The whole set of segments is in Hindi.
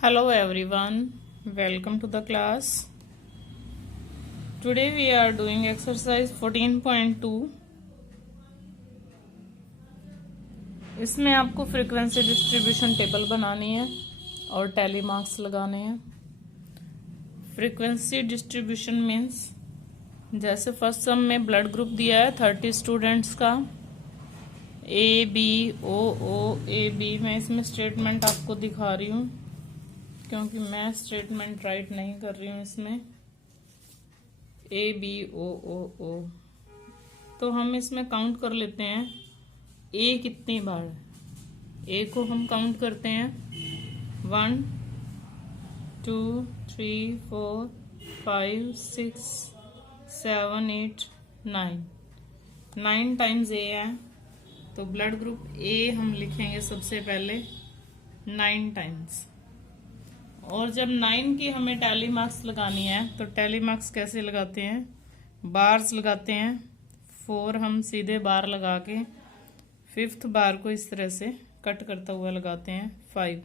Hello everyone, welcome to the class. Today we are doing exercise 14.2. इसमें आपको फ्रीक्वेंसी डिस्ट्रीब्यूशन टेबल बनानी है और टैली मार्क्स लगाने हैं. फ्रीक्वेंसी डिस्ट्रीब्यूशन मीन्स जैसे फर्स्ट सम में ब्लड ग्रुप दिया है 30 स्टूडेंट्स का ए बी ओ ए बी. मैं इसमें स्टेटमेंट आपको दिखा रही हूँ क्योंकि मैं स्टेटमेंट राइट नहीं कर रही हूँ इसमें. A B O. तो हम इसमें काउंट कर लेते हैं ए कितनी बार है. ए को हम काउंट करते हैं 1 2 3 4 5 6 7 8 9 टाइम्स ए है. तो ब्लड ग्रुप ए हम लिखेंगे सबसे पहले 9 टाइम्स. और जब 9 की हमें टैली मार्क्स लगानी है तो टैली मार्क्स कैसे लगाते हैं, बार्स लगाते हैं. 4 हम सीधे बार लगा के 5th बार को इस तरह से कट करता हुआ लगाते हैं. 5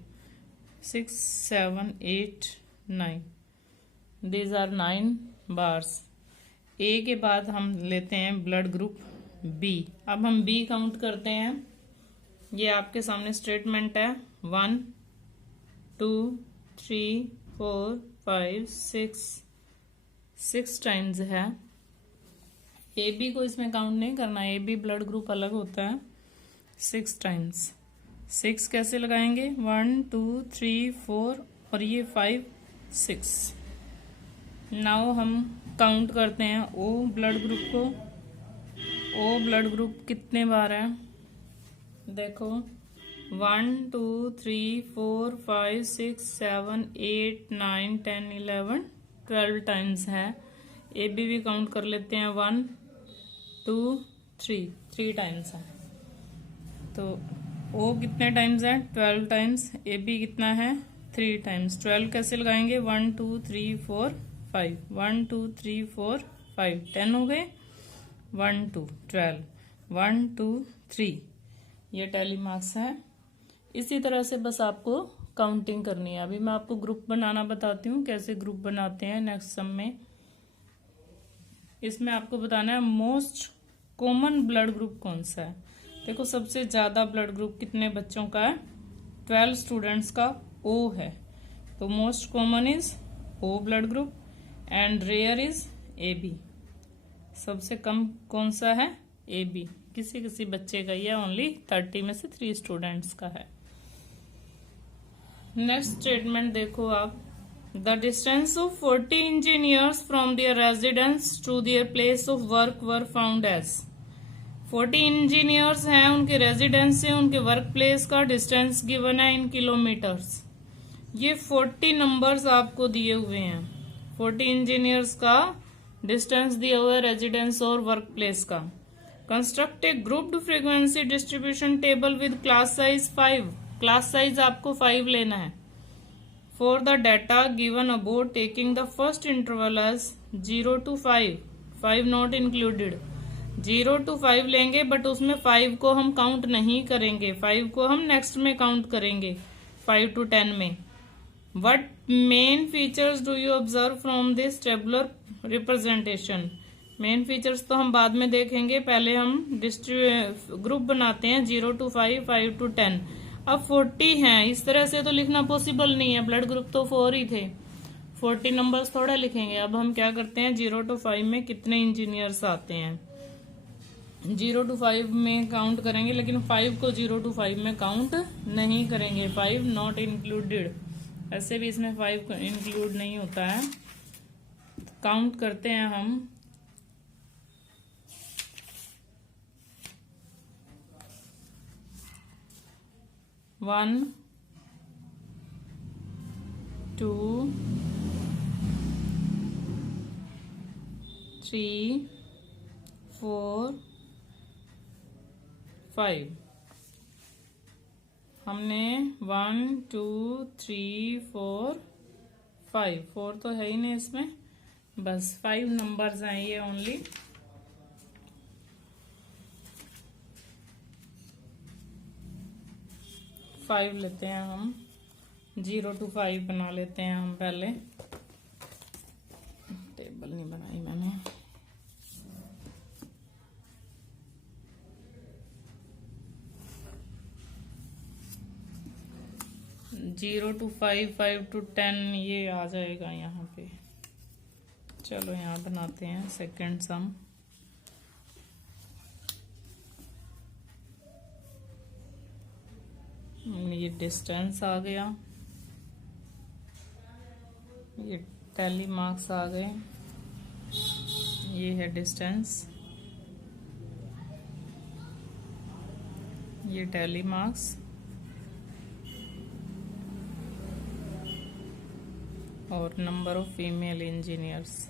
6 7 8 9 दीज आर 9 बार्स. ए के बाद हम लेते हैं ब्लड ग्रुप बी. अब हम बी काउंट करते हैं. ये आपके सामने स्टेटमेंट है 1 2 3 4 5 6 टाइम्स है. ए बी को इसमें काउंट नहीं करना, ए बी ब्लड ग्रुप अलग होता है. 6 टाइम्स. 6 कैसे लगाएंगे 1 2 3 4 और ये 5 6. नाउ हम काउंट करते हैं ओ ब्लड ग्रुप को. ओ ब्लड ग्रुप कितने बार है देखो 1 2 3 4 5 6 7 8 9 10 11 12 टाइम्स है. ए बी भी काउंट कर लेते हैं 1 2 3 टाइम्स है. तो ओ कितने टाइम्स है 12 टाइम्स. ए बी कितना है 3 टाइम्स. 12 कैसे लगाएंगे 1 2 3 4 5 1 2 3 4 5 10 हो गए. 1 2 12 1 2 3 ये टैली मार्क्स है. इसी तरह से बस आपको काउंटिंग करनी है. अभी मैं आपको ग्रुप बनाना बताती हूँ कैसे ग्रुप बनाते हैं नेक्स्ट सम में. इसमें आपको बताना है मोस्ट कॉमन ब्लड ग्रुप कौन सा है. देखो सबसे ज्यादा ब्लड ग्रुप कितने बच्चों का है 12 स्टूडेंट्स का ओ है. तो most common is O blood group and rare is A B. सबसे कम कौन सा है ए बी. किसी किसी बच्चे का ये ओनली 30 में से 3 स्टूडेंट्स का है. नेक्स्ट स्टेटमेंट देखो आप. The distance of 40 engineers from their residence to their place of work were found as. 40 engineers हैं, उनके रेजिडेंस से उनके वर्क प्लेस का डिस्टेंस गिवन है इन किलोमीटर्स. ये 40 नंबर्स आपको दिए हुए हैं. 40 इंजीनियर्स का डिस्टेंस दिया हुआ है रेजिडेंस और वर्क प्लेस का. Construct a grouped frequency distribution table with class size 5. Class size आपको 5 लेना है. For the data given about taking the first interval as 0 to 5 not included. 0 to 5 लेंगे बट उसमें 5 को हम काउंट नहीं करेंगे. 5 को हम नेक्स्ट में काउंट करेंगे 5 to 10 में. What main features do you observe from this tabular representation. Main features तो हम बाद में देखेंगे, पहले हम ग्रुप बनाते हैं 0 to 5 5 to 10. अब 40 हैं, इस तरह से तो लिखना पॉसिबल नहीं है. ब्लड ग्रुप तो 4 ही थे, 40 नंबर्स थोड़ा लिखेंगे. अब हम क्या करते हैं 0 to 5 में कितने इंजीनियर्स आते हैं 0 to 5 में काउंट करेंगे, लेकिन 5 को 0 to 5 में काउंट नहीं करेंगे. 5 नॉट इंक्लूडेड. ऐसे भी इसमें 5 इंक्लूड नहीं होता है. काउंट करते हैं हम 1 2 3 4 5. हमने 1 2 3 4 5. 4 तो है ही नहीं इसमें, बस 5 नंबर्स हैं ये ओनली. 5 लेते हैं हम. 0 to 5 बना लेते हैं हम पहले। टेबल नहीं बनाई मैंने। जीरो टू 5, 5 to 10 ये आ जाएगा यहाँ पे। चलो यहाँ बनाते हैं सेकंड सम। ये डिस्टेंस आ गया, ये टैली मार्क्स आ गए, ये है डिस्टेंस, ये टैली मार्क्स, और number of female engineers.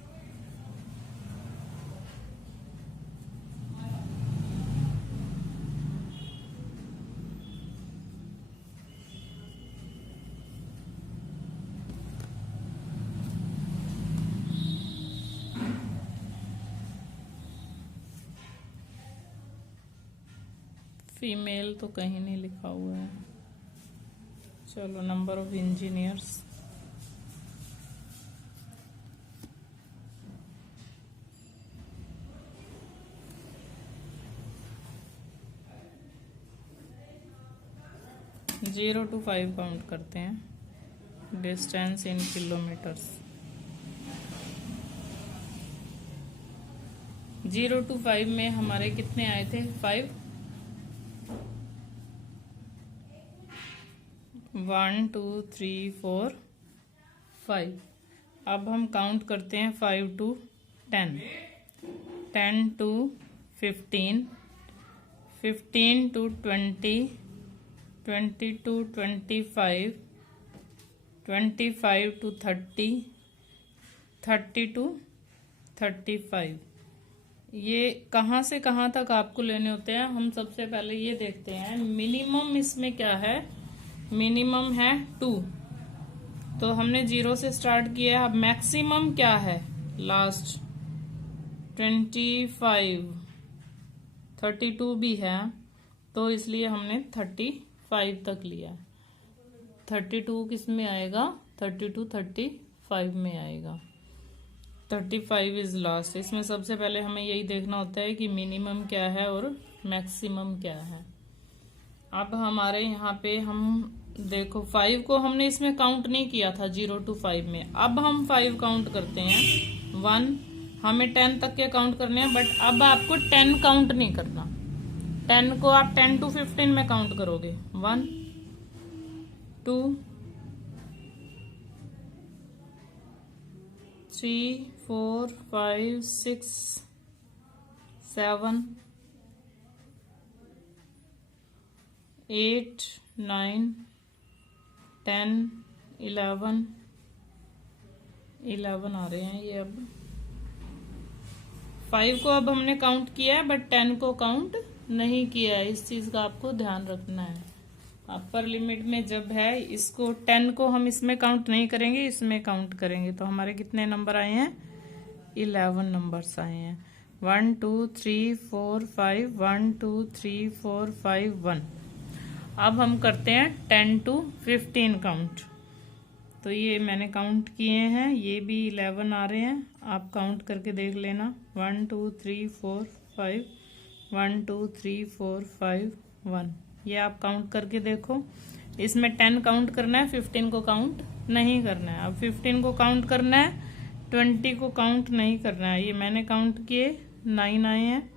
Female तो कहीं नहीं लिखा हुआ है। चलो number of engineers, zero to 5 count करते हैं। Distance in kilometres. 0 to 5 में हमारे कितने आए थे? 5। 1 2 3 4 5। अब हम काउंट करते हैं 5 to 10, 10 to 15, 15 to 20, 20 to 25, 25 to 30, 30 to 35। ये कहाँ से कहाँ तक आपको लेने होते हैं? हम सबसे पहले ये देखते हैं मिनिमम इसमें क्या है। मिनिमम है 2, तो हमने 0 से स्टार्ट किया। अब मैक्सिमम क्या है? लास्ट 25, 32 भी है, तो इसलिए हमने 35 तक लिया। 32 किस में आएगा? 32 35 में आएगा। 35 इज लास्ट। इसमें सबसे पहले हमें यही देखना होता है कि मिनिमम क्या है और मैक्सिमम क्या है। अब हमारे यहाँ पे हम देखो 5 को हमने इसमें काउंट नहीं किया था 0 to 5 में। अब हम 5 काउंट करते हैं। 1, हमें 10 तक के काउंट करने हैं, बट अब आपको 10 काउंट नहीं करना। 10 को आप 10 to 15 में काउंट करोगे। 1 2 3 4 5 6 7 8 9 10 11 आ रहे हैं ये। अब 5 को अब हमने काउंट किया है, बट 10 को काउंट नहीं किया है। इस चीज का आपको ध्यान रखना है। अपर लिमिट में जब है, इसको 10 को हम इसमें काउंट नहीं करेंगे, इसमें काउंट करेंगे। तो हमारे कितने नंबर आए हैं? 11 नंबर्स आए हैं। 1 2 3 4 5, 1 2 3 4 5 1। अब हम करते हैं 10 to 15 काउंट। तो ये मैंने काउंट किए हैं, ये भी 11 आ रहे हैं। आप काउंट करके देख लेना। 1 2 3 4 5, 1 2 3 4 5 1। ये आप काउंट करके देखो। इसमें 10 काउंट करना है, 15 को काउंट नहीं करना है। अब 15 को काउंट करना है, 20 को काउंट नहीं करना है। ये मैंने काउंट किए, 9 आए हैं,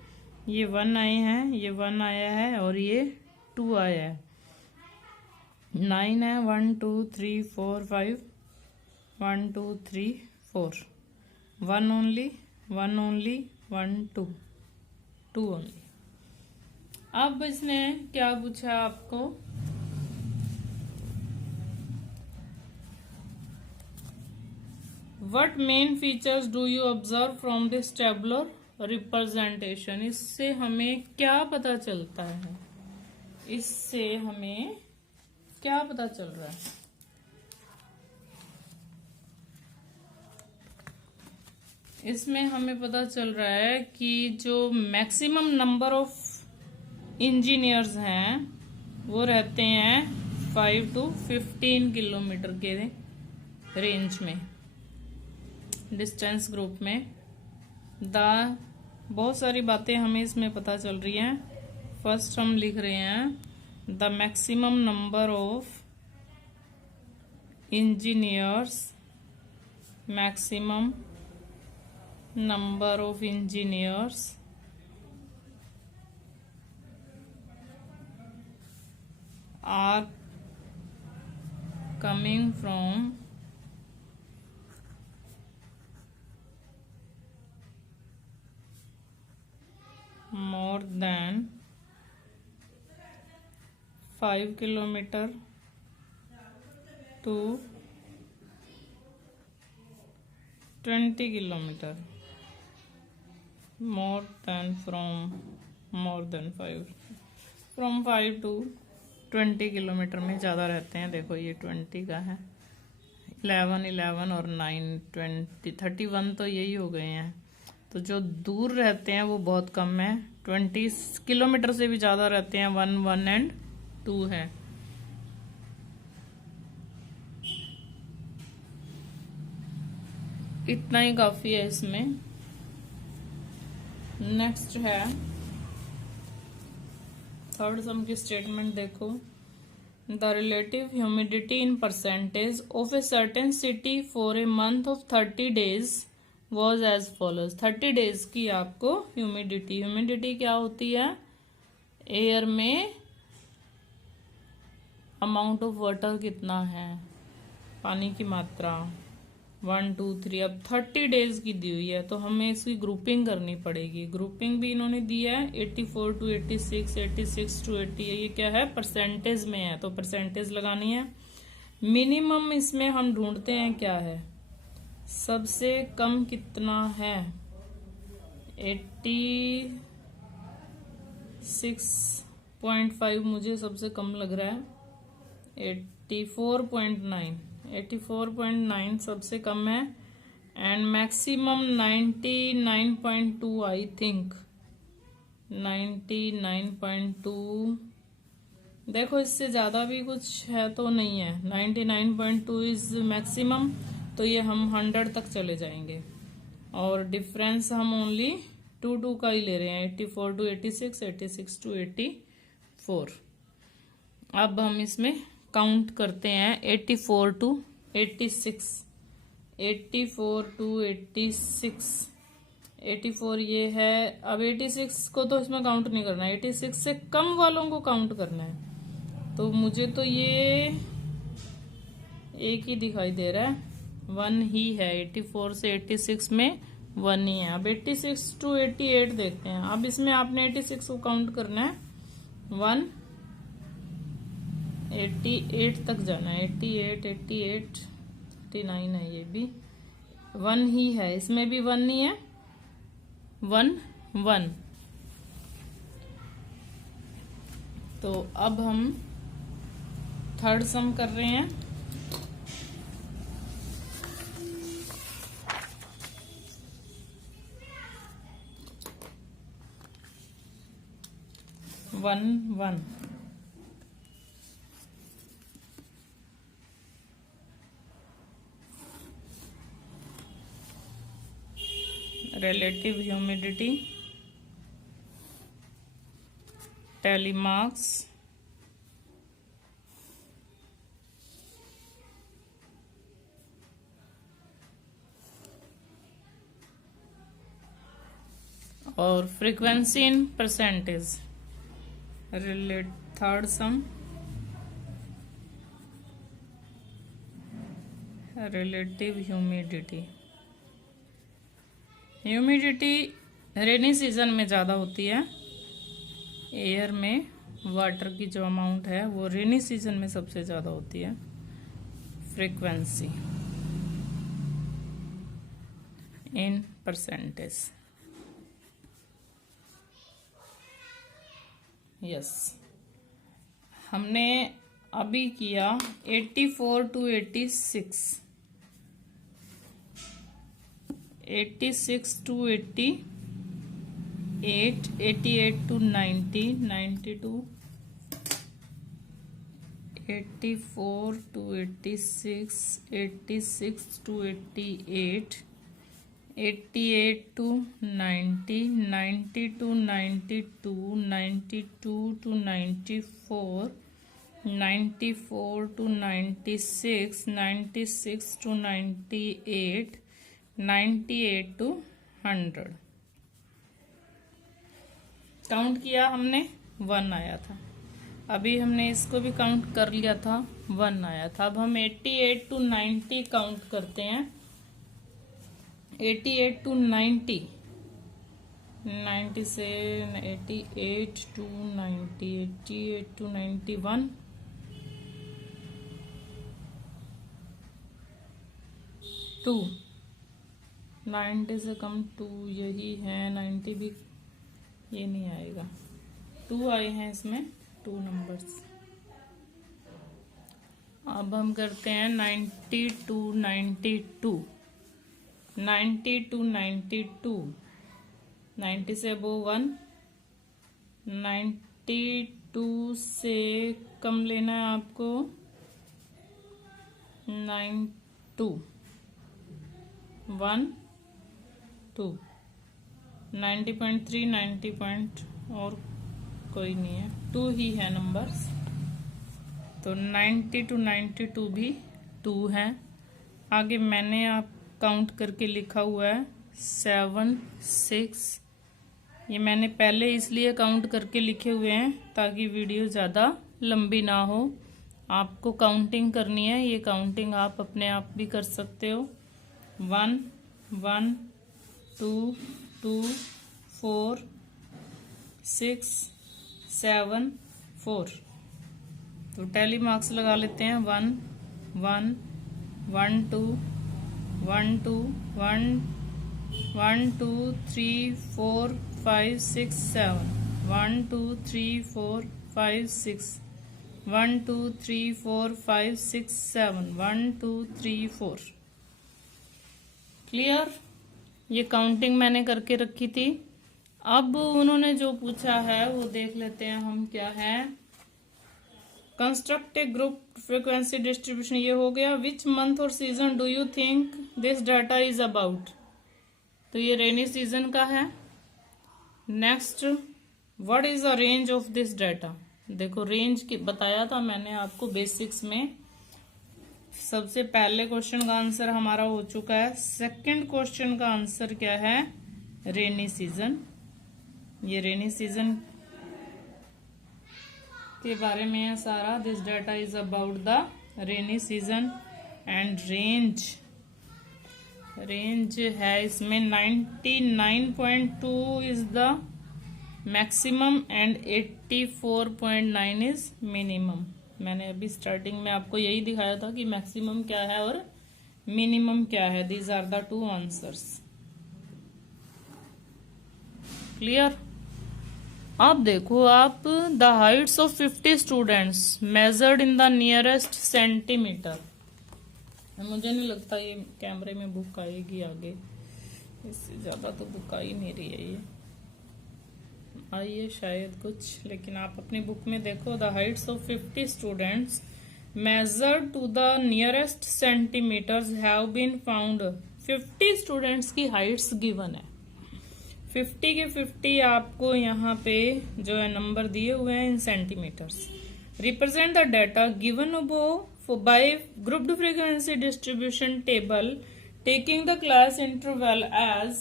ये 1 आए हैं, ये 1 आया है, और ये 2 आया है। 9 है। 1 2 3 4 5, 1 2 3 4, 1 ओनली, 1 ओनली, 1 2, 2 ओनली। अब इसने क्या पूछा आपको? What main features do you observe from this tabular representation? इससे हमें क्या पता चलता है? इससे हमें क्या पता चल रहा है? इसमें हमें पता चल रहा है कि जो मैक्सिमम नंबर ऑफ इंजीनियर्स हैं वो रहते हैं 5 to 15 किलोमीटर के रेंज में, डिस्टेंस ग्रुप में। बहुत सारी बातें हमें इसमें पता चल रही हैं। फर्स्ट हम लिख रहे हैं the maximum number of engineers, maximum number of engineers are coming from more than 5 kilometer to 20 kilometer, more than from 5 to 20 kilometre में ज़्यादा रहते हैं। देखो ये 20 का है, 11 और 9 20 31 तो यही हो गए हैं। तो जो दूर रहते हैं वो बहुत कम है, 20 किलोमीटर से भी ज़्यादा रहते हैं, 1 एंड 2 है। इतना ही काफ़ी है इसमें। नेक्स्ट है थर्ड सम की स्टेटमेंट देखो। The relative humidity in percentage of a certain city for a month of 30 days was as follows. 30 days की आपको ह्यूमिडिटी क्या होती है? एयर में अमाउंट ऑफ वाटर कितना है, पानी की मात्रा, 1 2 3। अब 30 डेज की दी हुई है तो हमें इसकी ग्रुपिंग करनी पड़ेगी। ग्रुपिंग भी इन्होंने दी है 84 to 86, 86 to 80। ये क्या है? परसेंटेज में है तो परसेंटेज लगानी है। मिनिमम इसमें हम ढूंढते हैं क्या है, सबसे कम कितना है? 86.5 मुझे सबसे कम लग रहा है। 84.9 सबसे कम है एंड मैक्सिमम 99.2 आई थिंक। 99.2 देखो, इससे ज्यादा भी कुछ है तो नहीं है। 99.2 इज मैक्सिमम, तो ये हम 100 तक चले जाएंगे। और डिफरेंस हम ओनली 2 का ही ले रहे हैं, 84 to 86, 86 to 84। अब हम इसमें काउंट करते हैं 84 to 86, 84 to 86। 84 ये है। अब 86 को तो इसमें काउंट नहीं करना है, 86 से कम वालों को काउंट करना है। तो मुझे तो ये एक ही दिखाई दे रहा है, 1 ही है। 84 से 86 में 1 ही है। अब 86 to 88 देखते हैं। अब इसमें आपने 86 को काउंट करना है, 1 88 तक जाना है। 88, 88, 89 है। ये भी 1 ही है, इसमें भी 1 ही है, 1 1। तो अब हम थर्ड सम कर रहे हैं। One relative humidity, tally marks, और frequency in percentage। Third some relative humidity। Humidity rainy season में ज़्यादा होती है। एयर में वाटर की जो अमाउंट है वो रेनी सीजन में सबसे ज़्यादा होती है। Frequency in percentage. यस, हमने अभी किया 84 to 86, 86 to 88, 88 to 90, 90 to 84 to 86, 86 to 88, 88 to 90, 90 to 92, 92 to 94, 94 to 96, 96 to 98, 98 to 100। Count किया हमने, 1 आया था। अभी हमने इसको भी काउंट कर लिया था, 1 आया था। अब हम 88 टू 90 काउंट करते हैं। 88 टू 90, 90 से 88 टू 90, 88 टू 91, 2, 90 से कम 2 यही है, 90 भी ये नहीं आएगा, 2 आए हैं इसमें, 2 नंबर्स। अब हम करते हैं 90 टू 92, 90 टू 92, 90 से अबोव 1, 92 से कम लेना है आपको, 92, 1, 2, 90.3, 90 पॉइंट और कोई नहीं है, 2 ही है नंबर्स। तो 90 टू 92 भी 2 है। आगे मैंने आप काउंट करके लिखा हुआ है 7, 6। ये मैंने पहले इसलिए काउंट करके लिखे हुए हैं ताकि वीडियो ज़्यादा लंबी ना हो। आपको काउंटिंग करनी है, ये काउंटिंग आप अपने आप भी कर सकते हो। 1, 1, 2, 2, 4, 6, 7, 4। तो टैली मार्क्स लगा लेते हैं। 1, 1, 1, 2, 1, 2, 1, 1, 2, 3, 4, 5, 6, 7, 1, 2, 3, 4, 5, 6, 1, 2, 3, 4, 5, 6, 7, 1, 2, 3, 4। क्लियर? ये काउंटिंग मैंने करके रखी थी। अब उन्होंने जो पूछा है वो देख लेते हैं हम क्या है। कंस्ट्रक्ट ए ग्रुप फ्रीक्वेंसी डिस्ट्रीब्यूशन, ये हो गया। विच मंथ और season do you think this data is about, तो ये रेनी सीजन का है। Next, what is the range of this data. देखो रेंज की बताया था मैंने आपको बेसिक्स में। सबसे पहले क्वेश्चन का आंसर हमारा हो चुका है। सेकंड क्वेश्चन का आंसर क्या है, रेनी सीजन। ये रेनी सीजन के बारे में है सारा। This data is about the rainy season. And range है इसमें 99.2 is the maximum and 84.9 is minimum. मैंने अभी स्टार्टिंग में आपको यही दिखाया था कि मैक्सिमम क्या है और मिनिमम क्या है। These are the 2 answers. Clear? अब देखो आप, the heights of 50 students measured in the nearest centimetre. मुझे नहीं लगता ये कैमरे में बुक आएगी आगे, इससे ज्यादा तो बुक आ ही नहीं रही है। ये आई है शायद कुछ, लेकिन आप अपनी बुक में देखो। The heights of 50 students measured to the nearest centimetres have been found. 50 students की हाइट्स गिवन है। 50 के 50 आपको यहाँ पे जो है नंबर दिए हुए हैं in centimetres. Represent the data given above by grouped frequency distribution table taking the class interval as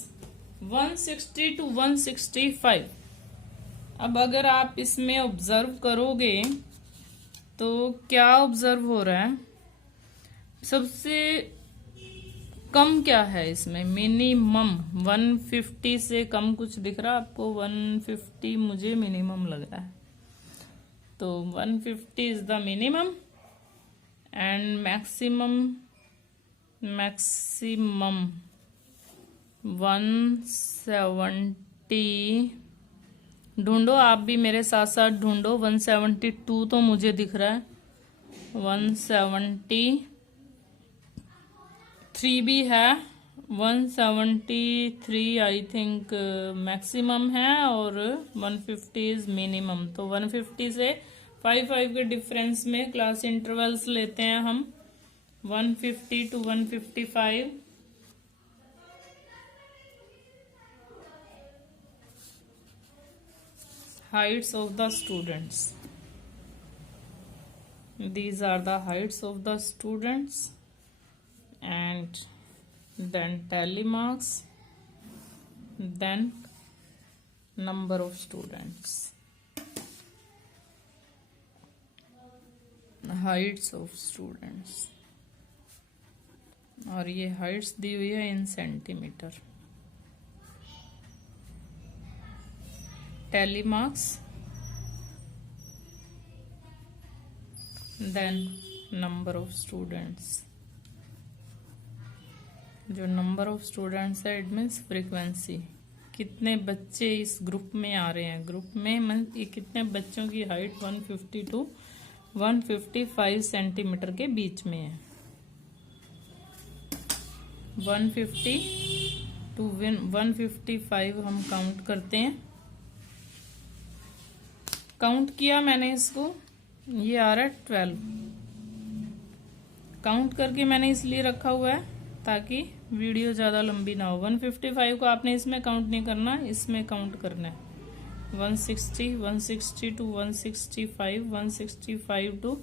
160 to 165। अब अगर आप इसमें ऑब्जर्व करोगे तो क्या ऑब्जर्व हो रहा है, सबसे कम क्या है इसमें, मिनिमम 150 से कम कुछ दिख रहा है आपको। 150 मुझे मिनिमम लग रहा है, तो 150 is the minimum and maximum 170। ढूंढो आप भी मेरे साथ साथ ढूंढो। 172 तो मुझे दिख रहा है, 173 भी है, 173 आई थिंक मैक्सिमम है और 150 इज मिनिमम। तो 150 से 5 के डिफरेंस में क्लास इंटरवल्स लेते हैं हम 150 to 155। heights of the students, these are the heights of the students, and then tally marks, then number of students, heights of students, और ये हाइट्स दी हुई है in centimetre. Tally marks, then number of students. जो नंबर ऑफ स्टूडेंट्स है इट मीन्स फ्रीक्वेंसी, कितने बच्चे इस ग्रुप में आ रहे हैं। ग्रुप में ये कितने बच्चों की हाइट 150 टू 155 सेंटीमीटर के बीच में है। 150 टू 155 हम काउंट करते हैं। काउंट किया मैंने इसको, ये आ रहा है 12। काउंट करके मैंने इसलिए रखा हुआ है ताकि वीडियो ज़्यादा लंबी ना हो। 155 को आपने इसमें काउंट नहीं करना, इसमें काउंट करना है। 160, 160 to 165, 165 to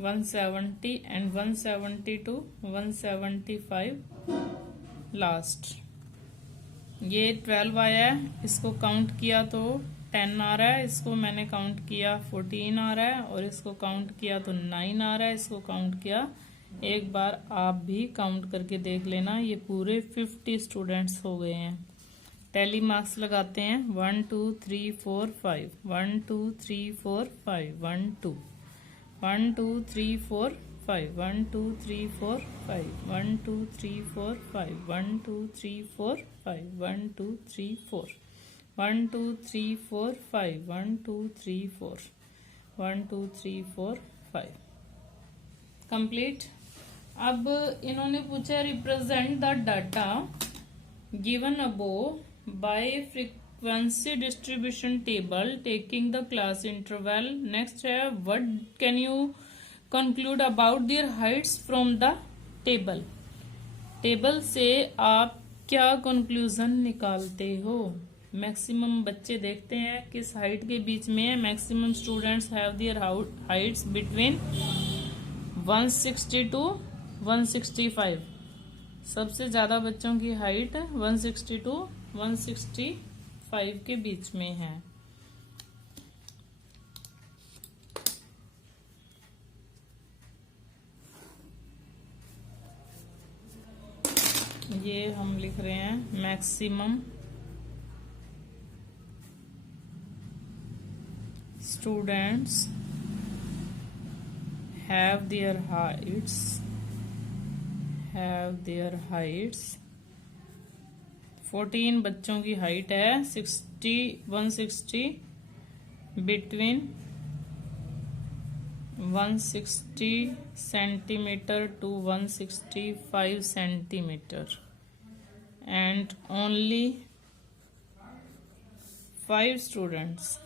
170 and 170 to 175 last. ये 12 आया है, इसको काउंट किया तो 10 आ रहा है, इसको मैंने काउंट किया 14 आ रहा है, और इसको काउंट किया तो 9 आ रहा है, इसको काउंट किया। एक बार आप भी काउंट करके देख लेना, ये पूरे 50 स्टूडेंट्स हो गए हैं। टैली मार्क्स लगाते हैं 1 2 3 4 5, 1 2 3 4 5, 1 2, 1 2 3 4 5, 1 2 3 4 5, 1 2 3 4 5, 1 2 3 4 5, 1 2 3 4, 1 2 3 4 5, 1 2 3 4, 1 2 3 4 5 कंप्लीट। अब इन्होंने पूछा represent the data given above by frequency distribution table taking the class interval. Next है what can you conclude about their heights from the table. Table से आप क्या कंक्लूजन निकालते हो। मैक्सिमम बच्चे देखते हैं किस हाइट के बीच में है। Maximum students have their heights between 160 to 165। सबसे ज्यादा बच्चों की हाइट 160 टू 165 के बीच में है। ये हम लिख रहे हैं maximum students have their heights 14 बच्चों की हाइट है 160 between 160 centimetre to 165 centimetre and only 5 students.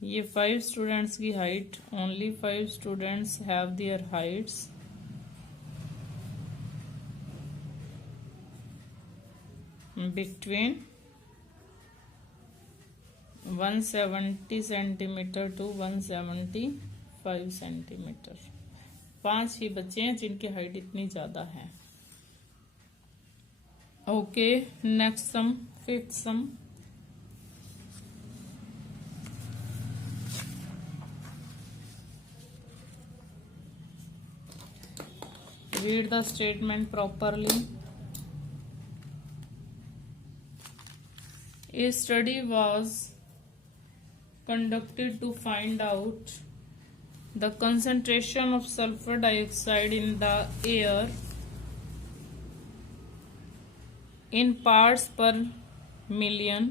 ये 5 स्टूडेंट्स की height, only 5 students have their heights between 170 centimetre to 175 centimetre. 5 ही बच्चे हैं जिनकी हाइट इतनी ज्यादा है। Okay, next sum, 5th sum. Read the statement properly. A study was conducted to find out the concentration of sulfur dioxide in the air in parts per million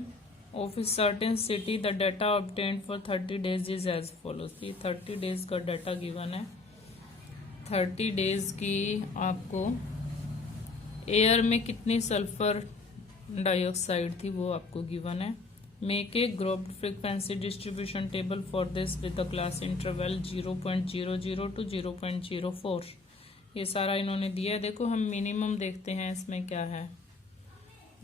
of a certain city. The data obtained for 30 days is as follows. ये 30 days का डाटा गिवन है। 30 डेज की आपको एयर में कितनी सल्फर डाइऑक्साइड थी वो आपको गिवन है। Make a grouped frequency distribution table for this with the class interval 0.00 to 0.04. ये सारा इन्होंने दिया है। देखो हम मिनिमम देखते हैं इसमें क्या है।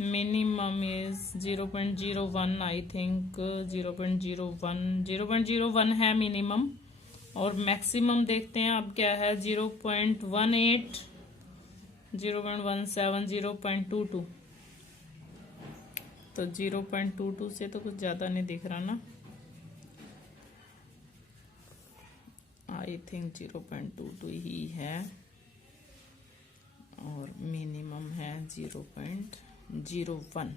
मिनिमम इज 0.01, आई थिंक 0.01 है मिनिमम। और मैक्सिमम देखते हैं अब क्या है, 0.18, 0.17, 0.22। तो 0.22 से तो कुछ ज़्यादा नहीं दिख रहा ना, आई थिंक 0.22 ही है। और मिनिमम है 0.01।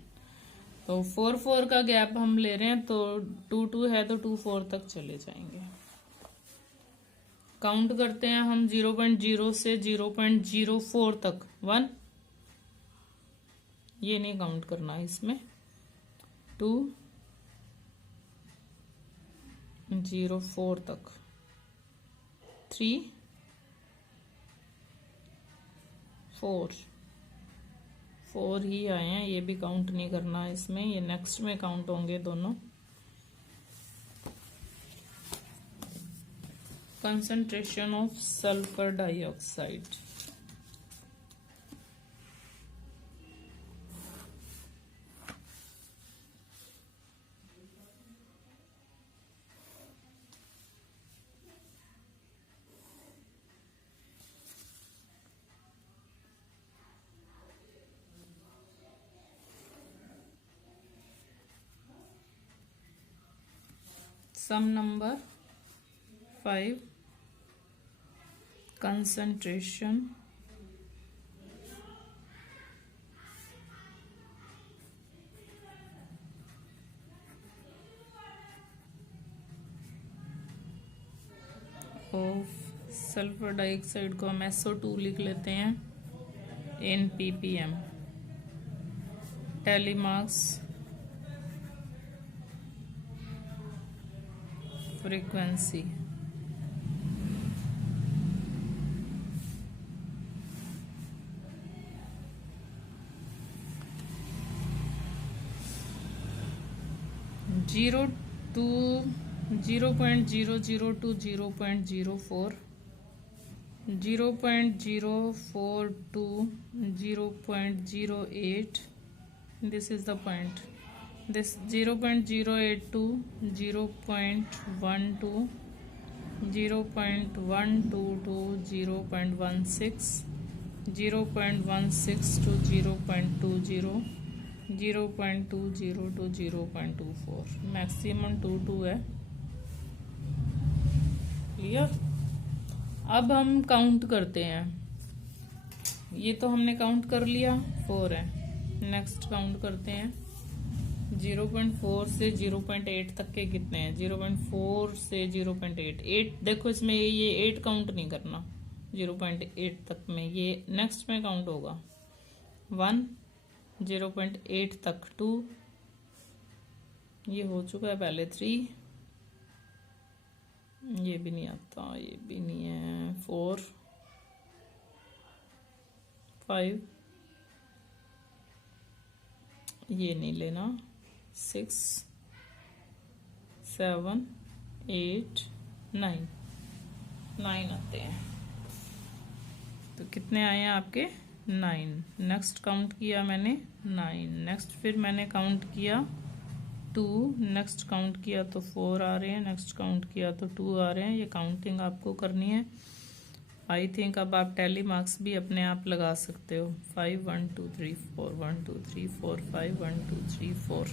तो 4 का गैप हम ले रहे हैं, तो 2 है तो 2 तक चले जाएंगे। काउंट करते हैं हम 0.0 से 0.04 तक। 1, ये नहीं काउंट करना है इसमें। 2, 0.4 तक। 3, 4 ही आए हैं, ये भी काउंट नहीं करना है इसमें, ये नेक्स्ट में काउंट होंगे दोनों। Concentration of sulphur dioxide, sum number 5, concentration of sulphur dioxide को हम SO2 लिख लेते हैं in ppm। Tally marks frequency, zero to 0.00 to 0.04, 0.04 to 0.08, this is the point। this 0.08 to 0.12, 0.12 to 0.16, 0.16 to 0.20, 0.20 to 0.24, maximum 22 है। क्लियर। अब हम काउंट करते हैं, ये तो हमने काउंट कर लिया, 4 है। नेक्स्ट काउंट करते हैं 0.4 से 0.8 तक के कितने हैं। 0.4 से 0.8, 8 देखो इसमें ये 8 काउंट नहीं करना। 0.8 तक में ये नेक्स्ट में काउंट होगा। 1, 0.8 तक 2, ये हो चुका है पहले। 3, ये भी नहीं आता, ये भी नहीं है। 4, 5, ये नहीं लेना। 6, 7, 8, 9 आते हैं। तो कितने आए हैं आपके? 9। नेक्स्ट काउंट किया मैंने 9। नेक्स्ट फिर मैंने काउंट किया 2। नेक्स्ट काउंट किया तो 4 आ रहे हैं। नेक्स्ट काउंट किया तो 2 आ रहे हैं। ये काउंटिंग आपको करनी है। आई थिंक अब आप टैली मार्क्स भी अपने आप लगा सकते हो। 5, 1, 2, 3, 4, 1, 2, 3, 4, 5, 1, 2, 3, 4,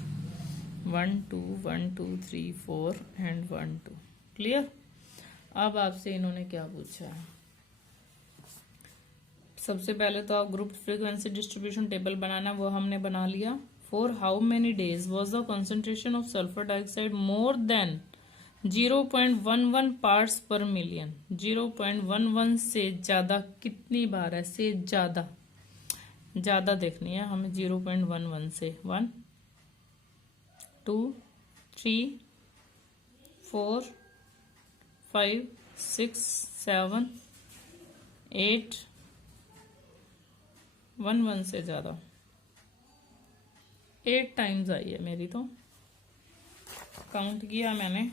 1, 2, 1, 2, 3, 4 एंड 1, 2। क्लियर। अब आपसे इन्होंने क्या पूछा है? सबसे पहले तो आप ग्रुप फ्रीक्वेंसी डिस्ट्रीब्यूशन टेबल बनाना, वो हमने बना लिया। For how many days was the concentration of sulphur dioxide more than 0.11 parts पर मिलियन। 0.11 से ज्यादा कितनी बार है? से ज्यादा देखनी है हमें। 0.11 से 1, 2, 3, 4, 5, 6, 7, 8, 11 से ज्यादा 8 टाइम्स आई है मेरी तो। काउंट किया मैंने,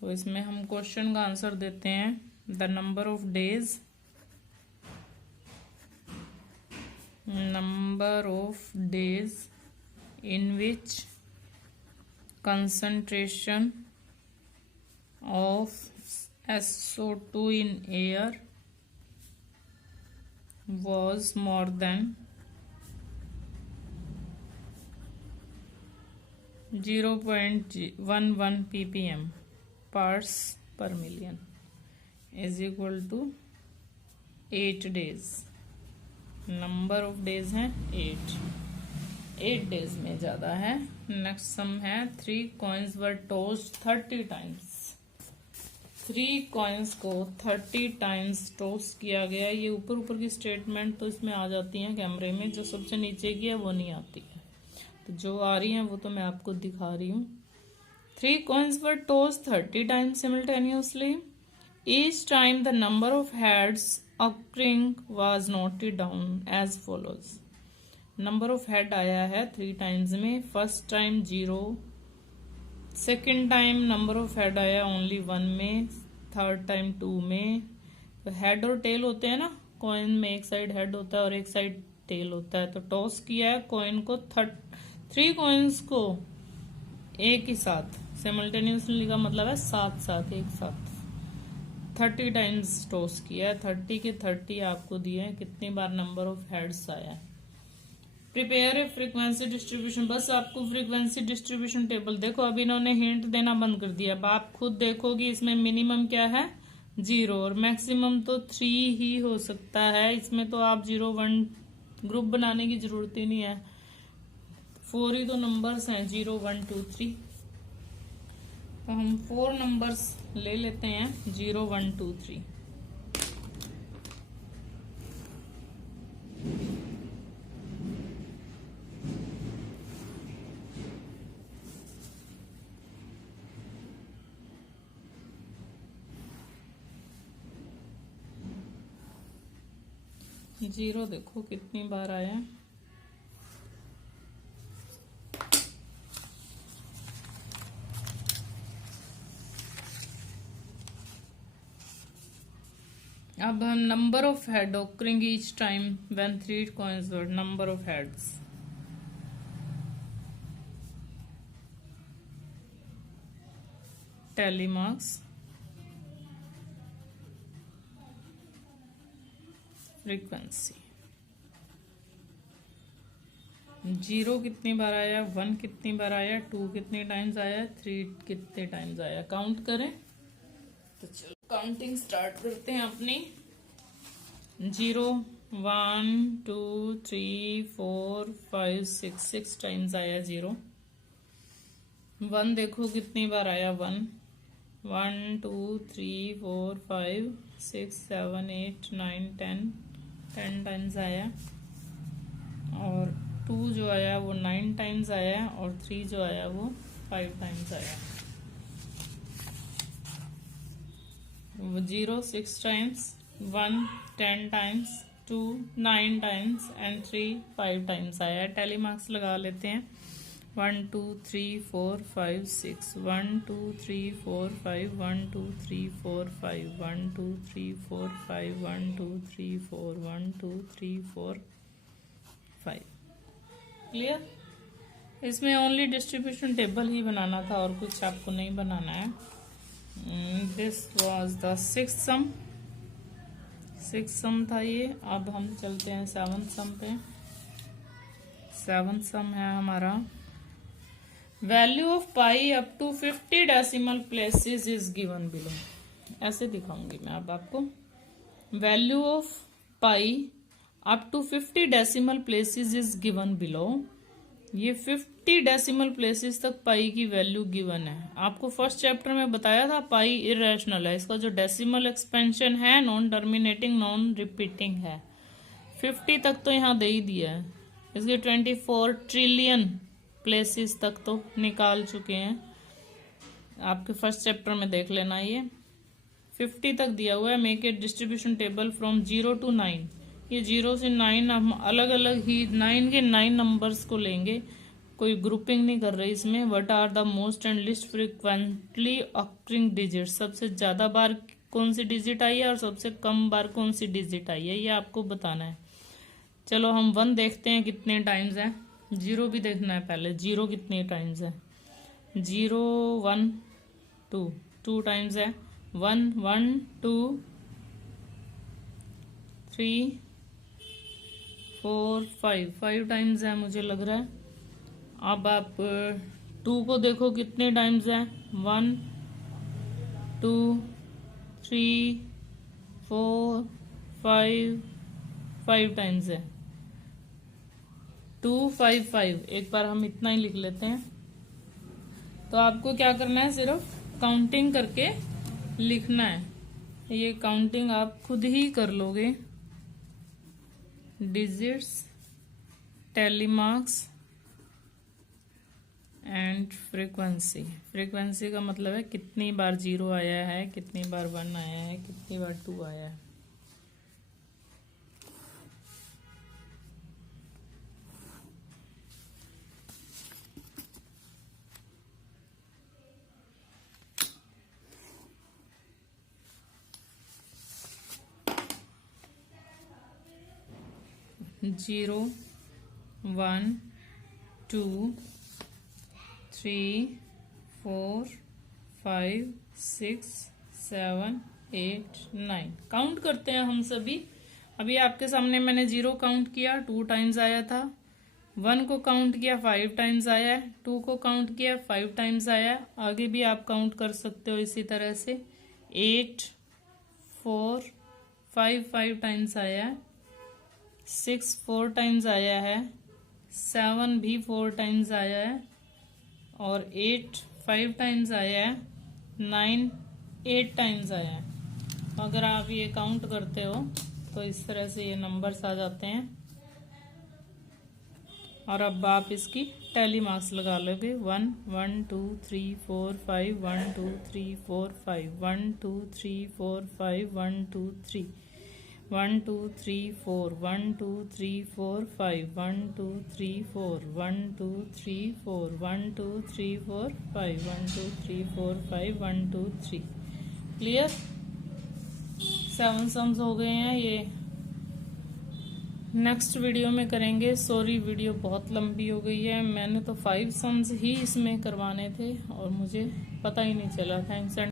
तो इसमें हम क्वेश्चन का आंसर देते हैं। The number of days in which concentration of SO2 in air was more than 0.11 ppm parts per million is equal to 8 days। Number of days है 8 डेज में ज्यादा है। नेक्स्ट सम है 3 coins were tossed 30 times। 3 coins को 30 times टॉस किया गया। ये ऊपर ऊपर की स्टेटमेंट तो इसमें आ जाती हैं कैमरे में, जो सबसे नीचे की है वो नहीं आती है, तो जो आ रही है वो तो मैं आपको दिखा रही हूँ। 3 coins were tossed 30 times simultaneously. Each time the number of heads occurring was noted down as follows। Number of head आया है 3 टाइम्स में। First time 0, second time number of head आया ओनली 1 में, थर्ड टाइम 2 में। तो हेड और टेल होते हैं ना, कॉइन में एक साइड हेड होता है और एक साइड टेल होता है। तो टॉस किया है कॉइन को 3 कॉइन्स को एक ही साथ, सिमल्टेनियसली का मतलब है साथ साथ एक साथ 30 टाइम्स टॉस किया है। 30 के 30 आपको दिए हैं, कितनी बार नंबर ऑफ हेड्स आया है। प्रिपेयर ए फ्रीक्वेंसी डिस्ट्रीब्यूशन, बस आपको फ्रीक्वेंसी डिस्ट्रीब्यूशन टेबल देखो। अब इन्होंने हिंट देना बंद कर दिया। अब आप खुद देखोगी इसमें मिनिमम क्या है 0 और मैक्सिमम तो 3 ही हो सकता है। इसमें तो आप 0 1 ग्रुप बनाने की जरूरत ही नहीं है, 4 ही तो नंबर्स हैं 0 1 2 3। तो हम 4 नंबर्स ले लेते हैं 0 1 2 3। जीरो देखो कितनी बार आया। अब हम number of head occurring each time when 3 coins were, number of heads. Tally marks, frequency. 0 कितनी बार आया, 1 कितनी बार आया, 2 कितने टाइम्स आया, 3 कितने टाइम्स आया, काउंट करें। तो चलो काउंटिंग स्टार्ट करते हैं अपनी। 0 1 2 3 4 5 6 टाइम्स आया 0। 1 देखो कितनी बार आया 1 1 2 3 4 5 6 7 8 9 10 टाइम्स आया। और 2 जो आया वो 9 टाइम्स आया और 3 जो आया वो 5 टाइम्स आया। 0 6 times, 1 10 times, 2 9 times and 3 5 times आया। टैली मार्क्स लगा लेते हैं। 1 2 3 4 5 6 1 2 3 4 5 1 2 3 4 5 1 2 3 4 5 1 2 3 4 1 2 3 4 5। क्लियर। इसमें ओनली डिस्ट्रीब्यूशन टेबल ही बनाना था और कुछ आपको नहीं बनाना है। This was the 6th sum. 6th sum था ये। अब हम चलते हैं 7th सम पे। 7th सम है हमारा value of pi up to 50 decimal places is given below. ऐसे दिखाऊंगी मैं अब आपको। Value of pi up to 50 decimal places is given below. ये 50 डेसिमल प्लेसेस तक पाई की वैल्यू गिवन है। आपको फर्स्ट चैप्टर में बताया था पाई इरेशनल है। इसका जो डेसिमल एक्सपेंशन है नॉन टर्मिनेटिंग नॉन रिपीटिंग है। 50 तक तो यहाँ दे ही दिया है। इसके 24 ट्रिलियन प्लेसेस तक तो निकाल चुके हैं। आपके फर्स्ट चैप्टर में देख लेना। ये 50 तक दिया हुआ है। Make a distribution table from 0 to 9। ये 0 से 9 हम अलग अलग ही 9 के 9 नंबर्स को लेंगे कोई ग्रुपिंग नहीं कर रही इसमें। What are the most and least frequently occurring digit, सबसे ज्यादा बार कौन सी डिजिट आई है और सबसे कम बार कौन सी डिजिट आई है, ये आपको बताना है। चलो हम 1 देखते हैं कितने टाइम्स है। 0 भी देखना है पहले, 0 कितने टाइम्स है। 0 1 2 2 टाइम्स है। 1 1 2 3 4 5 5 टाइम्स है मुझे लग रहा है। अब आप 2 को देखो कितने टाइम्स है। 1 2 3 4 5 5 टाइम्स है। 2 5 5, एक बार हम इतना ही लिख लेते हैं। तो आपको क्या करना है, सिर्फ काउंटिंग करके लिखना है। ये काउंटिंग आप खुद ही कर लोगे। Digits, tally marks and frequency. Frequency का मतलब है कितनी बार 0 आया है, कितनी बार 1 आया है, कितनी बार 2 आया है। जीरो 1 2 3 4 5 6 7 8 9 काउंट करते हैं हम सभी। अभी आपके सामने मैंने 0 काउंट किया, 2 टाइम्स आया था। 1 को काउंट किया, 5 टाइम्स आया है। 2 को काउंट किया, 5 टाइम्स आया है। आगे भी आप काउंट कर सकते हो इसी तरह से। 8 4 5 5 टाइम्स आया है। 6 4 टाइम्स आया है। 7 भी 4 टाइम्स आया है। और 8 5 टाइम्स आया है। 9 8 टाइम्स आया है। अगर आप ये काउंट करते हो तो इस तरह से ये नंबर्स आ जाते हैं। और अब आप इसकी टैली मार्क्स लगा लोगे। 1 1 2 3 4 5 1 2 3 4 5 1 2 3 4 5 1 2 3 1 2 3 4 1 2 3 4 5 1 2 3 4 1 2 3 4 1 2 3 4 5 1 2 3 4 5 1 2 3। क्लियर? 7 सम्स हो गए हैं। ये नेक्स्ट वीडियो में करेंगे। सॉरी वीडियो बहुत लंबी हो गई है। मैंने तो 5 सम्स ही इसमें करवाने थे और मुझे पता ही नहीं चला। Thanks and